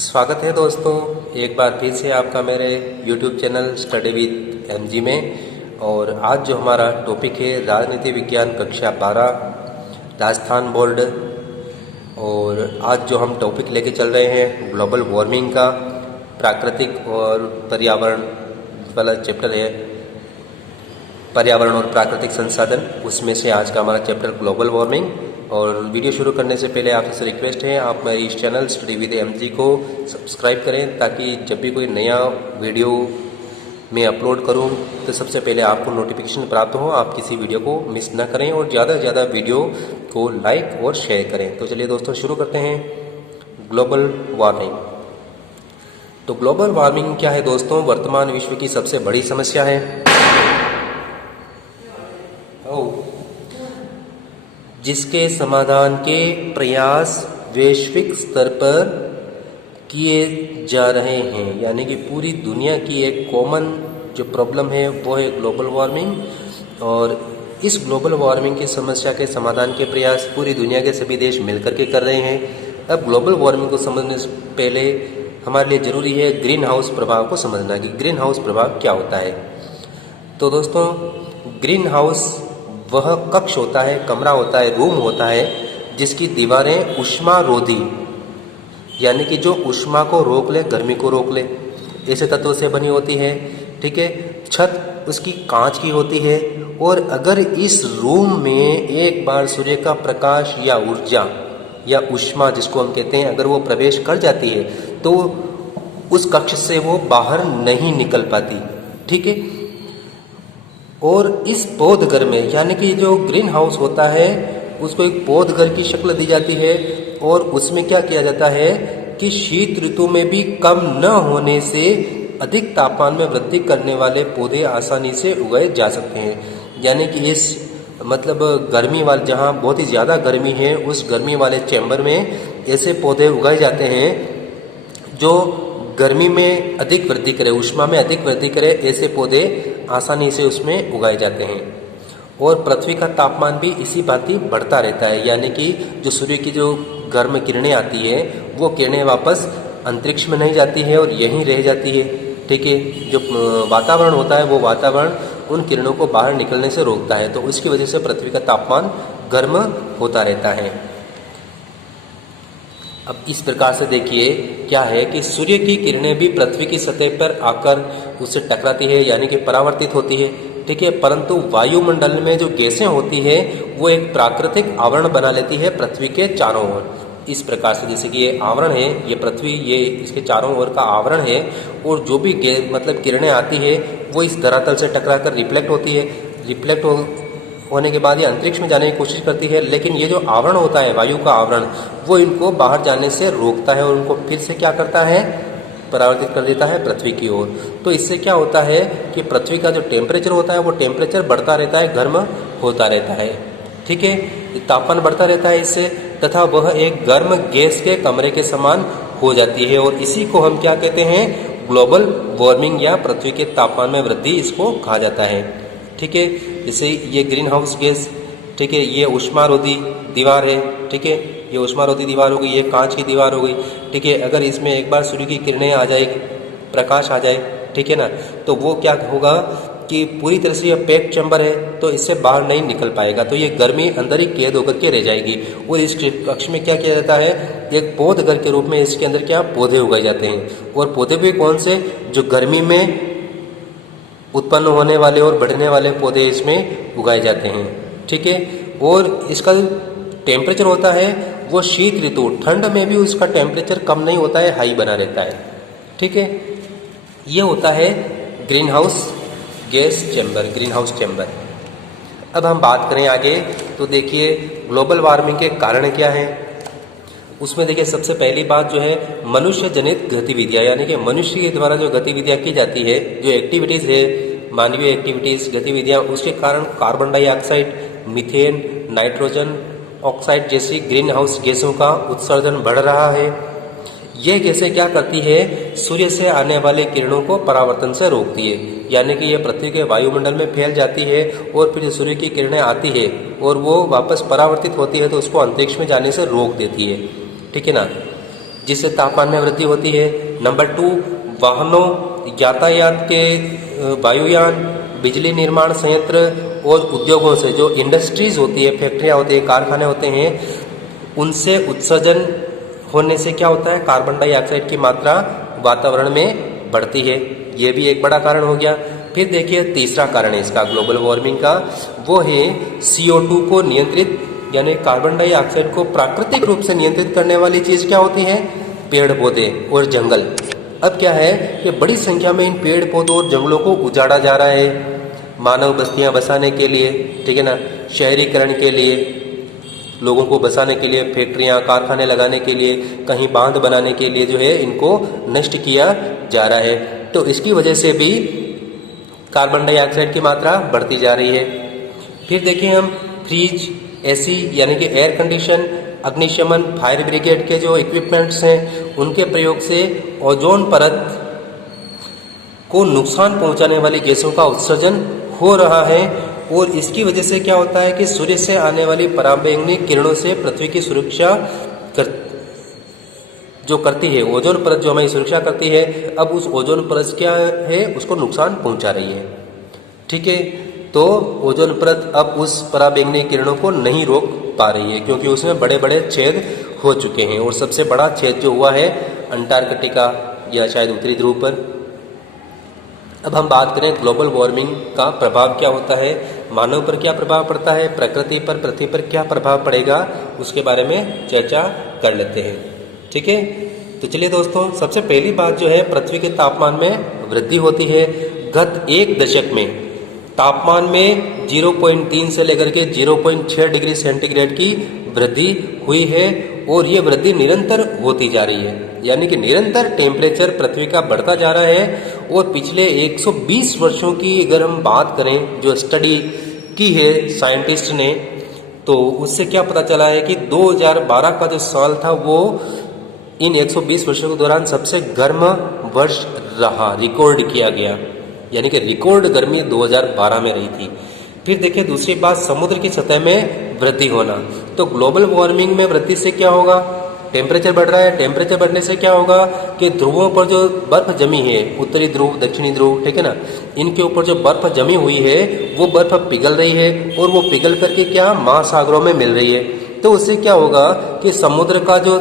स्वागत है दोस्तों, एक बार फिर से आपका मेरे YouTube channel study with MG में। और आज जो हमारा टॉपिक है राजनीति विज्ञान कक्षा 12 राजस्थान बोर्ड। और आज जो हम टॉपिक लेके चल रहे हैं ग्लोबल वार्मिंग का, प्राकृतिक और पर्यावरण वाला चैप्टर है, पर्यावरण और प्राकृतिक संसाधन। उसमें से आज का हमारा चैप्टर ग्लोबल वार्मिंग। और वीडियो शुरू करने से पहले आपसे रिक्वेस्ट है, आप मेरे इस चैनल स्टडी विद MG को सब्सक्राइब करें, ताकि जब भी कोई नया वीडियो मैं अपलोड करूं तो सबसे पहले आपको नोटिफिकेशन प्राप्त हो, आप किसी वीडियो को मिस ना करें और ज़्यादा से ज़्यादा वीडियो को लाइक और शेयर करें। तो चलिए दोस्तों शुरू करते हैं ग्लोबल वार्मिंग। तो ग्लोबल वार्मिंग क्या है दोस्तों? वर्तमान विश्व की सबसे बड़ी समस्या है जिसके समाधान के प्रयास वैश्विक स्तर पर किए जा रहे हैं। यानी कि पूरी दुनिया की एक कॉमन जो प्रॉब्लम है वो है ग्लोबल वार्मिंग। और इस ग्लोबल वार्मिंग की समस्या के समाधान के प्रयास पूरी दुनिया के सभी देश मिलकर के कर रहे हैं। अब ग्लोबल वार्मिंग को समझने से पहले हमारे लिए ज़रूरी है ग्रीन हाउस प्रभाव को समझना कि ग्रीन हाउस प्रभाव क्या होता है। तो दोस्तों, ग्रीन हाउस वह कक्ष होता है, कमरा होता है, रूम होता है जिसकी दीवारें ऊष्मारोधी यानी कि जो ऊष्मा को रोक ले, गर्मी को रोक ले, ऐसे तत्वों से बनी होती है। ठीक है, छत उसकी कांच की होती है। और अगर इस रूम में एक बार सूर्य का प्रकाश या ऊर्जा या ऊष्मा जिसको हम कहते हैं, अगर वो प्रवेश कर जाती है तो उस कक्ष से वो बाहर नहीं निकल पाती। ठीक है, और इस पौध घर में यानी कि जो ग्रीन हाउस होता है उसको एक पौध घर की शक्ल दी जाती है। और उसमें क्या किया जाता है कि शीत ऋतु में भी कम न होने से अधिक तापमान में वृद्धि करने वाले पौधे आसानी से उगाए जा सकते हैं। यानी कि इस गर्मी वाले, जहाँ बहुत ही ज़्यादा गर्मी है, उस गर्मी वाले चैम्बर में ऐसे पौधे उगाए जाते हैं जो गर्मी में अधिक वृद्धि करे, ऊष्मा में अधिक वृद्धि करे। ऐसे पौधे आसानी से उसमें उगाए जाते हैं। और पृथ्वी का तापमान भी इसी भांति बढ़ता रहता है। यानी कि जो सूर्य की जो गर्म किरणें आती है वो किरणें वापस अंतरिक्ष में नहीं जाती है और यहीं रह जाती है। ठीक है, जो वातावरण होता है वो वातावरण उन किरणों को बाहर निकलने से रोकता है। तो उसकी वजह से पृथ्वी का तापमान गर्म होता रहता है। अब इस प्रकार से देखिए क्या है कि सूर्य की किरणें भी पृथ्वी की सतह पर आकर उससे टकराती है, यानी कि परावर्तित होती है। ठीक है, परंतु वायुमंडल में जो गैसें होती है वो एक प्राकृतिक आवरण बना लेती है पृथ्वी के चारों ओर। इस प्रकार से जैसे कि ये आवरण है, ये पृथ्वी, ये इसके चारों ओर का आवरण है। और जो भी किरणें आती है वो इस धरातल से टकराकर रिफ्लेक्ट होती है। रिफ्लेक्ट होने के बाद ये अंतरिक्ष में जाने की कोशिश करती है, लेकिन ये जो आवरण होता है, वायु का आवरण, वो इनको बाहर जाने से रोकता है और उनको फिर से क्या करता है, परावर्तित कर देता है पृथ्वी की ओर। तो इससे क्या होता है कि पृथ्वी का जो टेम्परेचर होता है वो टेम्परेचर बढ़ता रहता है, गर्म होता रहता है। ठीक है, तापमान बढ़ता रहता है इससे, तथा वह एक गर्म गैस के कमरे के समान हो जाती है। और इसी को हम क्या कहते हैं, ग्लोबल वार्मिंग या पृथ्वी के तापमान में वृद्धि, इसको कहा जाता है। ठीक है, जैसे ये ग्रीन हाउस गैस, ठीक है, ये ऊष्मारोधी दीवार है। ठीक है, ये ऊष्मारोधी दीवार हो गई, ये कांच की दीवार हो गई। ठीक है, अगर इसमें एक बार सूर्य की किरणें आ जाए, प्रकाश आ जाए, ठीक है ना, तो वो क्या होगा कि पूरी तरह से ये पैक चैम्बर है तो इससे बाहर नहीं निकल पाएगा। तो ये गर्मी अंदर ही कैद होकर के रह जाएगी। और इस कक्ष में क्या किया जाता है, एक पौध घर के रूप में इसके अंदर क्या पौधे उगाए जाते हैं। और पौधे भी कौन से, जो गर्मी में उत्पन्न होने वाले और बढ़ने वाले पौधे इसमें उगाए जाते हैं। ठीक है, और इसका टेम्परेचर होता है वो शीत ऋतु, ठंड में भी उसका टेम्परेचर कम नहीं होता है, हाई बना रहता है। ठीक है, ये होता है green house gas chamber, green house chamber. अब हम बात करें आगे, तो देखिए ग्लोबल वार्मिंग के कारण क्या हैं। उसमें देखिए सबसे पहली बात जो है मनुष्य जनित गतिविधियां, यानी कि मनुष्य के द्वारा जो गतिविधियां की जाती है, जो एक्टिविटीज है, मानवीय एक्टिविटीज, गतिविधियां, उसके कारण carbon dioxide, methane, nitrogen oxide जैसी ग्रीन हाउस गैसों का उत्सर्जन बढ़ रहा है। ये गैसें क्या करती है, सूर्य से आने वाले किरणों को परावर्तन से रोकती है। यानी कि ये पृथ्वी के वायुमंडल में फैल जाती है और फिर सूर्य की किरणें आती है और वो वापस परावर्तित होती है तो उसको अंतरिक्ष में जाने से रोक देती है। ठीक है ना। जिससे तापमान में वृद्धि होती है। नंबर 2, वाहनों, यातायात के वायुयान, बिजली निर्माण संयंत्र और उद्योगों से, जो इंडस्ट्रीज होती है, फैक्ट्रियाँ होती है, कारखाने होते हैं, उनसे उत्सर्जन होने से क्या होता है, कार्बन डाइऑक्साइड की मात्रा वातावरण में बढ़ती है। ये भी एक बड़ा कारण हो गया। फिर देखिए तीसरा कारण है इसका ग्लोबल वार्मिंग का, वो है CO2 को नियंत्रित, यानी कार्बन डाइऑक्साइड को प्राकृतिक रूप से नियंत्रित करने वाली चीज़ क्या होती है, पेड़ पौधे और जंगल। अब क्या है कि बड़ी संख्या में इन पेड़ पौधों और जंगलों को उजाड़ा जा रहा है मानव बस्तियां बसाने के लिए, ठीक है ना, शहरीकरण के लिए, लोगों को बसाने के लिए, फैक्ट्रियां कारखाने लगाने के लिए, कहीं बांध बनाने के लिए जो है इनको नष्ट किया जा रहा है। तो इसकी वजह से भी कार्बन डाइऑक्साइड की मात्रा बढ़ती जा रही है। फिर देखिए हम फ्रिज, AC यानी कि एयर कंडीशन, अग्निशमन, फायर ब्रिगेड के जो इक्विपमेंट्स हैं उनके प्रयोग से ओजोन परत को नुकसान पहुंचाने वाली गैसों का उत्सर्जन हो रहा है और इसकी वजह से क्या होता है कि सूर्य से आने वाली पराबैंगनी किरणों से पृथ्वी की सुरक्षा जो करती है, ओजोन परत जो हमारी सुरक्षा करती है, अब उस ओजोन परत क्या है, उसको नुकसान पहुंचा रही है। ठीक है, तो ओजोन परत अब उस पराबैंगनी किरणों को नहीं रोक पा रही है क्योंकि उसमें बड़े बड़े छेद हो चुके हैं और सबसे बड़ा छेद जो हुआ है अंटार्कटिका या शायद उत्तरी ध्रुव पर। अब हम बात करें ग्लोबल वार्मिंग का प्रभाव क्या होता है, मानव पर क्या प्रभाव पड़ता है, प्रकृति पर, पृथ्वी पर क्या प्रभाव पड़ेगा, उसके बारे में चर्चा कर लेते हैं। ठीक है, तो चलिए दोस्तों, सबसे पहली बात जो है पृथ्वी के तापमान में वृद्धि होती है। गत एक दशक में तापमान में 0.3 से लेकर के 0.6 डिग्री सेंटीग्रेड की वृद्धि हुई है और ये वृद्धि निरंतर होती जा रही है, यानी कि निरंतर टेम्परेचर पृथ्वी का बढ़ता जा रहा है। और पिछले 120 वर्षों की अगर हम बात करें, जो स्टडी की है साइंटिस्ट ने, तो उससे क्या पता चला है कि 2012 का जो साल था वो इन 120 वर्षों के दौरान सबसे गर्म वर्ष रहा, रिकॉर्ड किया गया, यानी कि रिकॉर्ड गर्मी 2012 में रही थी। फिर देखिए दूसरी बात, समुद्र की सतह में वृद्धि होना। तो ग्लोबल वार्मिंग में वृद्धि से क्या होगा, टेम्परेचर बढ़ रहा है, टेम्परेचर बढ़ने से क्या होगा कि ध्रुवों पर जो बर्फ जमी है, उत्तरी ध्रुव, दक्षिणी ध्रुव, ठीक है ना, इनके ऊपर जो बर्फ जमी हुई है वो बर्फ पिघल रही है और वो पिघल करके क्या महासागरों में मिल रही है। तो उससे क्या होगा कि समुद्र का जो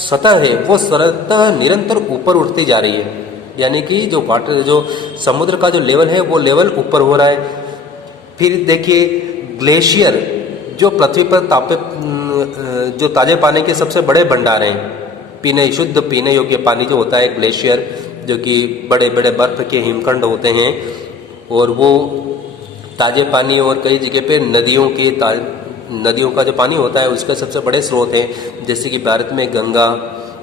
सतह है वो सतह निरंतर ऊपर उठती जा रही है, यानी कि जो वाटर, जो समुद्र का जो लेवल है वो लेवल ऊपर हो रहा है। फिर देखिए ग्लेशियर, जो पृथ्वी पर जो ताजे पानी के सबसे बड़े भंडार हैं, शुद्ध पीने योग्य पानी जो होता है ग्लेशियर, जो कि बड़े बड़े बर्फ के हिमखंड होते हैं और वो ताजे पानी और कई जगह पे नदियों का जो पानी होता है उसके सबसे बड़े स्रोत हैं, जैसे कि भारत में गंगा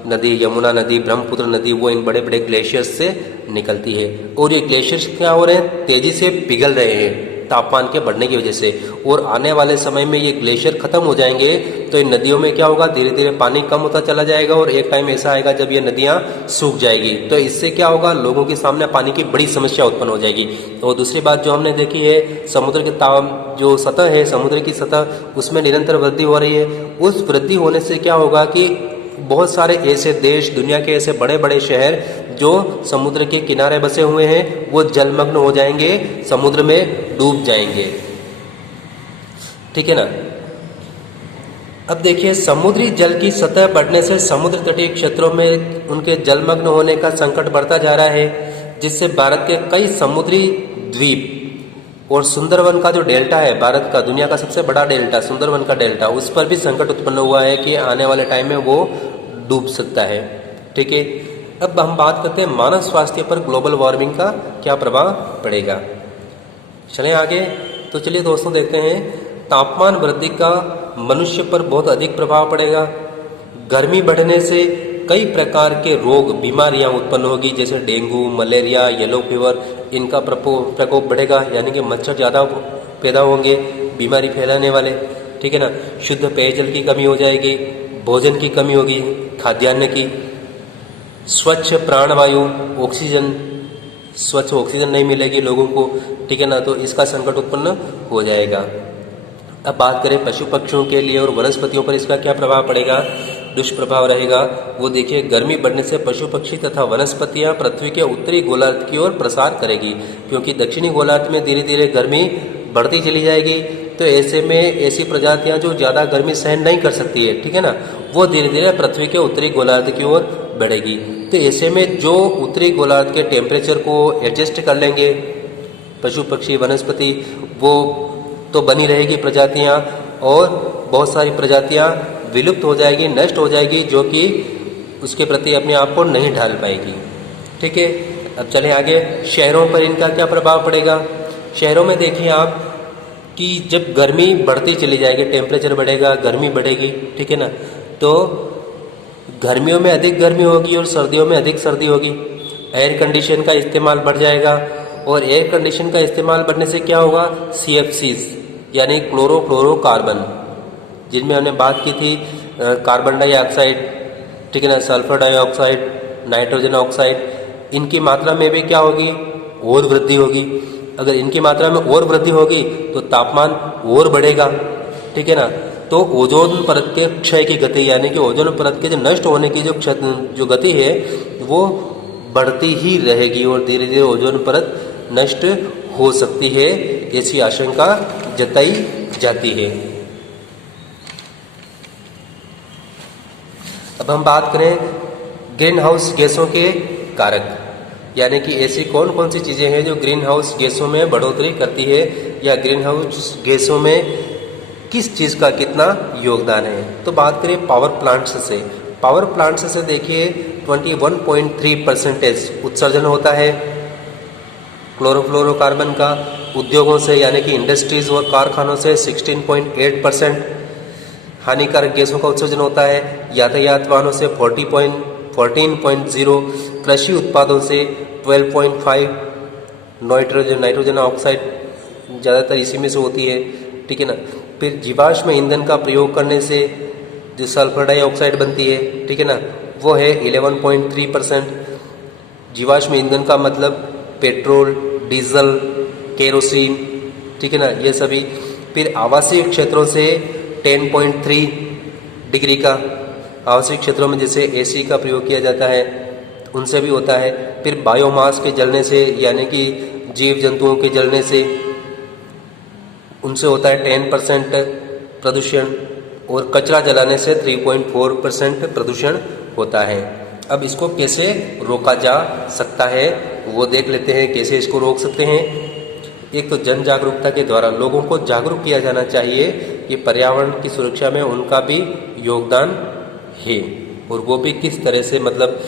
नदी, यमुना नदी, ब्रह्मपुत्र नदी, वो इन बड़े बड़े ग्लेशियर्स से निकलती है। और ये ग्लेशियर्स क्या हो रहे हैं, तेजी से पिघल रहे हैं तापमान के बढ़ने की वजह से, और आने वाले समय में ये ग्लेशियर खत्म हो जाएंगे तो इन नदियों में क्या होगा, धीरे धीरे पानी कम होता चला जाएगा और एक टाइम ऐसा आएगा जब ये नदियां सूख जाएगी। तो इससे क्या होगा, लोगों के सामने पानी की बड़ी समस्या उत्पन्न हो जाएगी। और दूसरी बात जो हमने देखी है, समुद्र के जो सतह है, समुद्र की सतह, उसमें निरंतर वृद्धि हो रही है। उस वृद्धि होने से क्या होगा कि बहुत सारे ऐसे देश, दुनिया के ऐसे बड़े बड़े शहर जो समुद्र के किनारे बसे हुए हैं वो जलमग्न हो जाएंगे, समुद्र में डूब जाएंगे। ठीक है ना। अब देखिए समुद्री जल की सतह बढ़ने से समुद्र तटीय क्षेत्रों में उनके जलमग्न होने का संकट बढ़ता जा रहा है, जिससे भारत के कई समुद्री द्वीप और सुंदरवन का जो डेल्टा है, भारत का दुनिया का सबसे बड़ा डेल्टा, सुंदरवन का डेल्टा, उस पर भी संकट उत्पन्न हुआ है कि आने वाले टाइम में वो डूब सकता है। ठीक है, अब हम बात करते हैं मानव स्वास्थ्य पर ग्लोबल वार्मिंग का क्या प्रभाव पड़ेगा। चलें आगे। तो चलिए दोस्तों देखते हैं, तापमान वृद्धि का मनुष्य पर बहुत अधिक प्रभाव पड़ेगा। गर्मी बढ़ने से कई प्रकार के रोग, बीमारियां उत्पन्न होगी, जैसे डेंगू, मलेरिया, येलो फीवर, इनका प्रकोप बढ़ेगा, यानी कि मच्छर ज़्यादा पैदा होंगे, बीमारी फैलाने वाले। ठीक है ना। शुद्ध पेयजल की कमी हो जाएगी, भोजन की कमी होगी, खाद्यान्न की, स्वच्छ प्राणवायु, ऑक्सीजन, स्वच्छ ऑक्सीजन नहीं मिलेगी लोगों को। ठीक है ना, तो इसका संकट उत्पन्न हो जाएगा। अब बात करें पशु पक्षियों के लिए और वनस्पतियों पर इसका क्या प्रभाव पड़ेगा। दुष्प्रभाव रहेगा वो देखिए, गर्मी बढ़ने से पशु पक्षी तथा वनस्पतियां पृथ्वी के उत्तरी गोलार्ध की ओर प्रसार करेगी, क्योंकि दक्षिणी गोलार्ध में धीरे धीरे गर्मी बढ़ती चली जाएगी। तो ऐसे में ऐसी प्रजातियां जो ज़्यादा गर्मी सहन नहीं कर सकती है, ठीक है ना, वो धीरे धीरे पृथ्वी के उत्तरी गोलार्ध की ओर बढ़ेगी। तो ऐसे में जो उत्तरी गोलार्ध के टेम्परेचर को एडजस्ट कर लेंगे पशु पक्षी वनस्पति, वो तो बनी रहेगी प्रजातियां, और बहुत सारी प्रजातियां विलुप्त हो जाएगी, नष्ट हो जाएगी, जो कि उसके प्रति अपने आप को नहीं ढाल पाएगी। ठीक है, अब चलें आगे। शहरों पर इनका क्या प्रभाव पड़ेगा? शहरों में देखिए आप कि जब गर्मी बढ़ती चली जाएगी, टेम्परेचर बढ़ेगा, गर्मी बढ़ेगी, ठीक है ना, तो गर्मियों में अधिक गर्मी होगी और सर्दियों में अधिक सर्दी होगी। एयर कंडीशन का इस्तेमाल बढ़ जाएगा, और एयर कंडीशन का इस्तेमाल बढ़ने से क्या होगा, CFCs यानी क्लोरोफ्लोरोकार्बन, जिनमें हमने बात की थी कार्बन डाइऑक्साइड, ठीक है ना, सल्फर डाइऑक्साइड, नाइट्रोजन ऑक्साइड, इनकी मात्रा में भी क्या होगी, और वृद्धि होगी। अगर इनकी मात्रा में और वृद्धि होगी तो तापमान और बढ़ेगा, ठीक है ना। तो ओजोन परत के क्षय की गति, यानी कि ओजोन परत के जो नष्ट होने की जो गति है वो बढ़ती ही रहेगी, और धीरे धीरे ओजोन परत नष्ट हो सकती है, ऐसी आशंका जताई जाती है। अब हम बात करें ग्रीन हाउस गैसों के कारक, यानी कि ऐसी कौन कौन सी चीज़ें हैं जो ग्रीन हाउस गैसों में बढ़ोतरी करती है, या ग्रीन हाउस गैसों में किस चीज़ का कितना योगदान है। तो बात करें पावर प्लांट्स से। पावर प्लांट्स से देखिए 21.3% उत्सर्जन होता है क्लोरोफ्लोरोकार्बन का। उद्योगों से यानी कि इंडस्ट्रीज और कारखानों से 16.8% हानिकारक गैसों का उत्सर्जन होता है। यातायात वाहनों से 14.0, कृषि उत्पादों से 12.5, नाइट्रोजन ऑक्साइड ज़्यादातर इसी में से होती है, ठीक है ना। फिर जीवाश्म ईंधन का प्रयोग करने से जो सल्फर डाइऑक्साइड बनती है, ठीक है ना, वो है 11.3%। जीवाश्म ईंधन का मतलब पेट्रोल, डीजल, केरोसिन, ठीक है ना, ये सभी। फिर आवासीय क्षेत्रों से 10.3 डिग्री का, आवासीय क्षेत्रों में जैसे AC का प्रयोग किया जाता है उनसे भी होता है। फिर बायोमास के जलने से, यानी कि जीव जंतुओं के जलने से, उनसे होता है 10% प्रदूषण, और कचरा जलाने से 3.4% प्रदूषण होता है। अब इसको कैसे रोका जा सकता है वो देख लेते हैं, कैसे इसको रोक सकते हैं। एक तो जन जागरूकता के द्वारा लोगों को जागरूक किया जाना चाहिए कि पर्यावरण की सुरक्षा में उनका भी योगदान है, और वो भी किस तरह से मतलब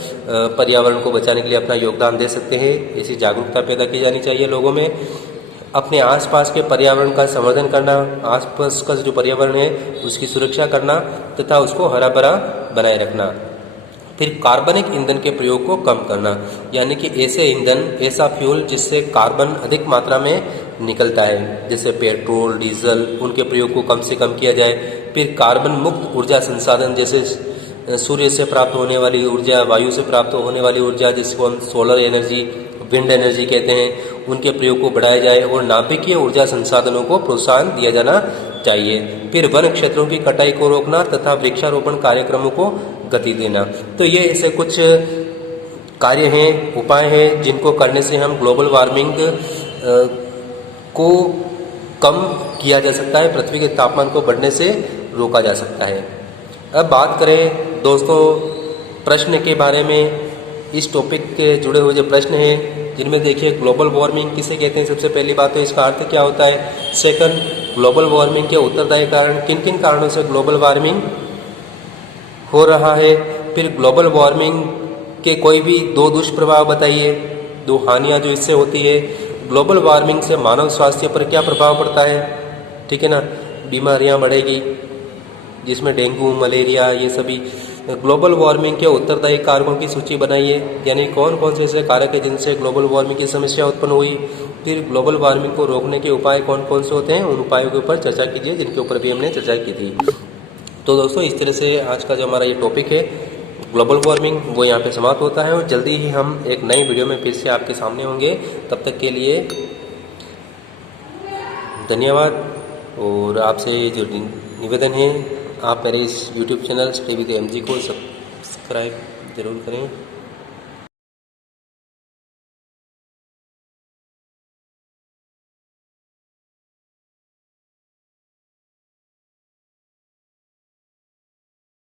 पर्यावरण को बचाने के लिए अपना योगदान दे सकते हैं, ऐसी जागरूकता पैदा की जानी चाहिए लोगों में। अपने आसपास के पर्यावरण का संवर्धन करना, आसपास का जो पर्यावरण है उसकी सुरक्षा करना तथा उसको हरा भरा बनाए रखना। फिर कार्बनिक ईंधन के प्रयोग को कम करना, यानी कि ऐसे ईंधन, ऐसा फ्यूल जिससे कार्बन अधिक मात्रा में निकलता है, जैसे पेट्रोल, डीजल, उनके प्रयोग को कम से कम किया जाए। फिर कार्बन मुक्त ऊर्जा संसाधन, जैसे सूर्य से प्राप्त होने वाली ऊर्जा, वायु से प्राप्त होने वाली ऊर्जा, जिसको हम सोलर एनर्जी, विंड एनर्जी कहते हैं, उनके प्रयोग को बढ़ाया जाए, और नाभिकीय ऊर्जा संसाधनों को प्रोत्साहन दिया जाना चाहिए। फिर वन क्षेत्रों की कटाई को रोकना तथा वृक्षारोपण कार्यक्रमों को गति देना। तो ये ऐसे कुछ कार्य हैं, उपाय हैं, जिनको करने से हम ग्लोबल वार्मिंग को कम किया जा सकता है, पृथ्वी के तापमान को बढ़ने से रोका जा सकता है। अब बात करें दोस्तों प्रश्न के बारे में। इस टॉपिक के जुड़े हुए जो प्रश्न हैं, जिनमें देखिए ग्लोबल वार्मिंग किसे कहते हैं, सबसे पहली बात तो इसका अर्थ क्या होता है। सेकंड, ग्लोबल वार्मिंग के उत्तरदायी कारण, किन किन कारणों से ग्लोबल वार्मिंग हो रहा है। फिर ग्लोबल वार्मिंग के कोई भी 2 दुष्प्रभाव बताइए, 2 हानियाँ जो इससे होती है। ग्लोबल वार्मिंग से मानव स्वास्थ्य पर क्या प्रभाव पड़ता है, ठीक है ना, बीमारियाँ बढ़ेगी जिसमें डेंगू, मलेरिया, ये सभी। ग्लोबल वार्मिंग के उत्तरदायी कारकों की सूची बनाइए, यानी कौन कौन से ऐसे कारक हैं जिनसे ग्लोबल वार्मिंग की समस्या उत्पन्न हुई। फिर ग्लोबल वार्मिंग को रोकने के उपाय कौन कौन से होते हैं, उन उपायों के ऊपर चर्चा कीजिए, जिनके ऊपर भी हमने चर्चा की थी। तो दोस्तों इस तरह से आज का जो हमारा ये टॉपिक है ग्लोबल वार्मिंग, वो यहाँ पे समाप्त होता है, और जल्दी ही हम एक नई वीडियो में फिर से आपके सामने होंगे। तब तक के लिए धन्यवाद, और आपसे जो निवेदन है आप मेरे इस YouTube चैनल टीवी के MG को सब्सक्राइब ज़रूर करें।